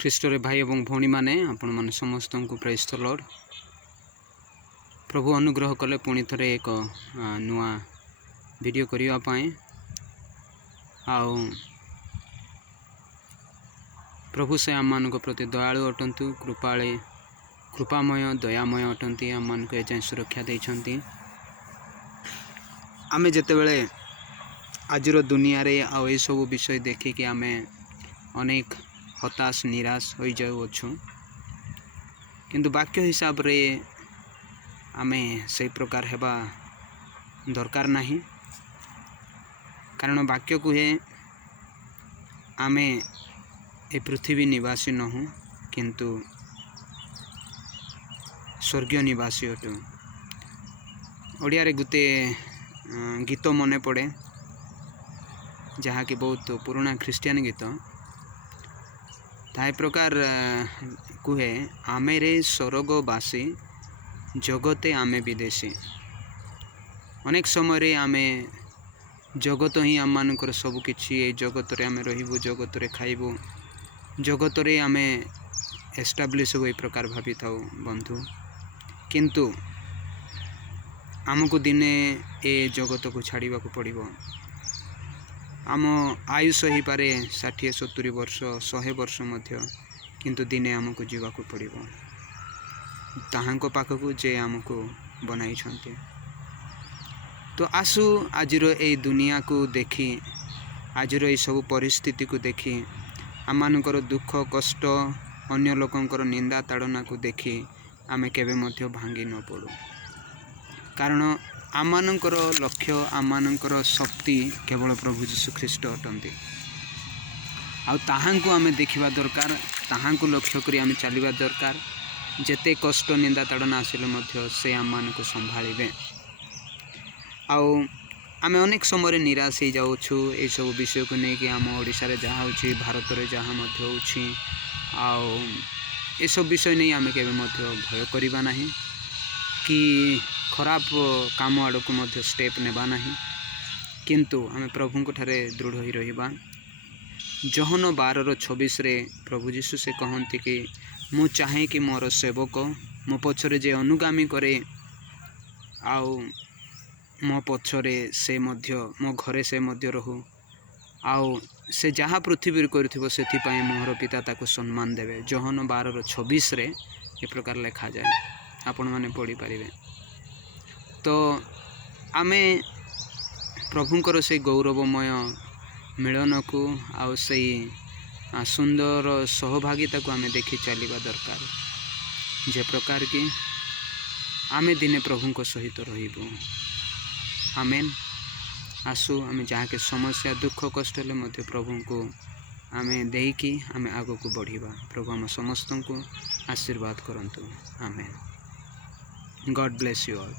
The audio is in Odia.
ଖ୍ରୀଷ୍ଟରେ ଭାଇ ଏବଂ ଭଉଣୀମାନେ ଆପଣମାନେ ସମସ୍ତଙ୍କୁ ପ୍ରେଜ୍ ଦ ଲର୍ଡ। ପ୍ରଭୁ ଅନୁଗ୍ରହ କଲେ ପୁଣି ଥରେ ଏକ ନୂଆ ଭିଡ଼ିଓ କରିବା ପାଇଁ। ଆଉ ପ୍ରଭୁ ସେ ଆମମାନଙ୍କ ପ୍ରତି ଦୟାଳୁ ଅଟନ୍ତୁ, କୃପାମୟ ଦୟାମୟ ଅଟନ୍ତି। ଆମମାନଙ୍କୁ ଏଯାଏଁ ସୁରକ୍ଷା ଦେଇଛନ୍ତି। ଆମେ ଯେତେବେଳେ ଆଜିର ଦୁନିଆରେ ଆଉ ଏସବୁ ବିଷୟ ଦେଖିକି ଆମେ ଅନେକ ହତାଶ ନିରାଶ ହୋଇଯାଉଅଛୁ, କିନ୍ତୁ ବାକ୍ୟ ହିସାବରେ ଆମେ ସେହି ପ୍ରକାର ହେବା ଦରକାର ନାହିଁ। କାରଣ ବାକ୍ୟ କୁହେ ଆମେ ଏ ପୃଥିବୀ ନିବାସୀ ନହୁଁ, କିନ୍ତୁ ସ୍ୱର୍ଗୀୟ ନିବାସୀ ଅଟୁ। ଓଡ଼ିଆରେ ଗୋଟିଏ ଗୀତ ମନେ ପଡ଼େ, ଯାହାକି ବହୁତ ପୁରୁଣା ଖ୍ରୀଷ୍ଟିଆନ ଗୀତ। ତାହା ପ୍ରକାର କୁହେ, ଆମେ ରେ ସ୍ୱର୍ଗବାସୀ, ଜଗତେ ଆମେ ବିଦେଶୀ। ଅନେକ ସମୟରେ ଆମେ ଜଗତ ହିଁ ଆମମାନଙ୍କର ସବୁକିଛି। ଏଇ ଜଗତରେ ଆମେ ରହିବୁ, ଜଗତରେ ଖାଇବୁ, ଜଗତରେ ଆମେ ଏଷ୍ଟାବ୍ଲିଶ୍ ହେବୁ, ଏ ପ୍ରକାର ଭାବିଥାଉ ବନ୍ଧୁ। କିନ୍ତୁ ଆମକୁ ଦିନେ ଏ ଜଗତକୁ ଛାଡ଼ିବାକୁ ପଡ଼ିବ। ଆମ ଆୟୁଷ ହେଇପାରେ 60-70 ବର୍ଷ, 100 ବର୍ଷ ମଧ୍ୟ, କିନ୍ତୁ ଦିନେ ଆମକୁ ଯିବାକୁ ପଡ଼ିବ ତାହାଙ୍କ ପାଖକୁ ଯେ ଆମକୁ ବନାଇଛନ୍ତି। ତ ଆସୁ ଆଜିର ଏଇ ଦୁନିଆକୁ ଦେଖି, ଆଜିର ଏଇ ସବୁ ପରିସ୍ଥିତିକୁ ଦେଖି, ଆମମାନଙ୍କର ଦୁଃଖ କଷ୍ଟ, ଅନ୍ୟ ଲୋକଙ୍କର ନିନ୍ଦା ତାଡ଼ନାକୁ ଦେଖି ଆମେ କେବେ ମଧ୍ୟ ଭାଙ୍ଗି ନ ପଡ଼ୁ। କାରଣ ଆମମାନଙ୍କର ଲକ୍ଷ୍ୟ, ଆମମାନଙ୍କର ଶକ୍ତି କେବଳ ପ୍ରଭୁ ଯୀଶୁ ଖ୍ରୀଷ୍ଟ ଅଟନ୍ତି। ଆଉ ତାହାଙ୍କୁ ଆମେ ଦେଖିବା ଦରକାର, ତାହାଙ୍କୁ ଲକ୍ଷ୍ୟ କରି ଆମେ ଚାଲିବା ଦରକାର। ଯେତେ କଷ୍ଟ ନିନ୍ଦା ତାଡ଼ନା ଆସିଲେ ମଧ୍ୟ ସେ ଆମମାନଙ୍କୁ ସମ୍ଭାଳିବେ। ଆଉ ଆମେ ଅନେକ ସମୟରେ ନିରାଶ ହେଇଯାଉଛୁ ଏସବୁ ବିଷୟକୁ ନେଇକି। ଆମ ଓଡ଼ିଶାରେ ଯାହା ହେଉଛି, ଭାରତରେ ଯାହା ମଧ୍ୟ ହେଉଛି, ଆଉ ଏସବୁ ବିଷୟ ନେଇ ଆମେ କେବେ ମଧ୍ୟ ଭୟ କରିବା ନାହିଁ, କି ଖରାପ କାମ ଆଡ଼କୁ ମଧ୍ୟ ଷ୍ଟେପ୍ ନେବା ନାହିଁ। କିନ୍ତୁ ଆମେ ପ୍ରଭୁଙ୍କ ଠାରେ ଦୃଢ଼ ହୋଇ ରହିବା। ଜହନ 12:26 ପ୍ରଭୁ ଯୀଶୁ ସେ କହନ୍ତି କି, ମୁଁ ଚାହେଁ କି ମୋର ସେବକ ମୋ ପଛରେ ଯେ ଅନୁଗାମୀ କରେ, ଆଉ ମୋ ପଛରେ ସେ ମଧ୍ୟ, ମୋ ଘରେ ସେ ମଧ୍ୟ ରହୁ, ଆଉ ସେ ଯାହା ପୃଥିବୀରେ କରିଥିବ ସେଥିପାଇଁ ମୋର ପିତା ତାକୁ ସମ୍ମାନ ଦେବେ। ଜହନ 12:26 ଏ ପ୍ରକାର ଲେଖାଯାଏ, ଆପଣମାନେ ପଢ଼ିପାରିବେ। ତ ଆମେ ପ୍ରଭୁଙ୍କର ସେଇ ଗୌରବମୟ ମିଳନକୁ ଆଉ ସେଇ ସୁନ୍ଦର ସହଭାଗିତାକୁ ଆମେ ଦେଖି ଚାଲିବା ଦରକାର, ଯେ ପ୍ରକାର କି ଆମେ ଦିନେ ପ୍ରଭୁଙ୍କ ସହିତ ରହିବୁ। ଆମେନ୍। ଆସୁ ଆମେ ଯାହାକି ସମସ୍ୟା ଦୁଃଖ କଷ୍ଟ ହେଲେ ମଧ୍ୟ ପ୍ରଭୁଙ୍କୁ ଆମେ ଦେଇକି ଆମେ ଆଗକୁ ବଢ଼ିବା। ପ୍ରଭୁ ଆମ ସମସ୍ତଙ୍କୁ ଆଶୀର୍ବାଦ କରନ୍ତୁ। ଆମେନ୍। ଗଡ୍ ବ୍ଲେସ୍ ୟୁ ଅଲ୍।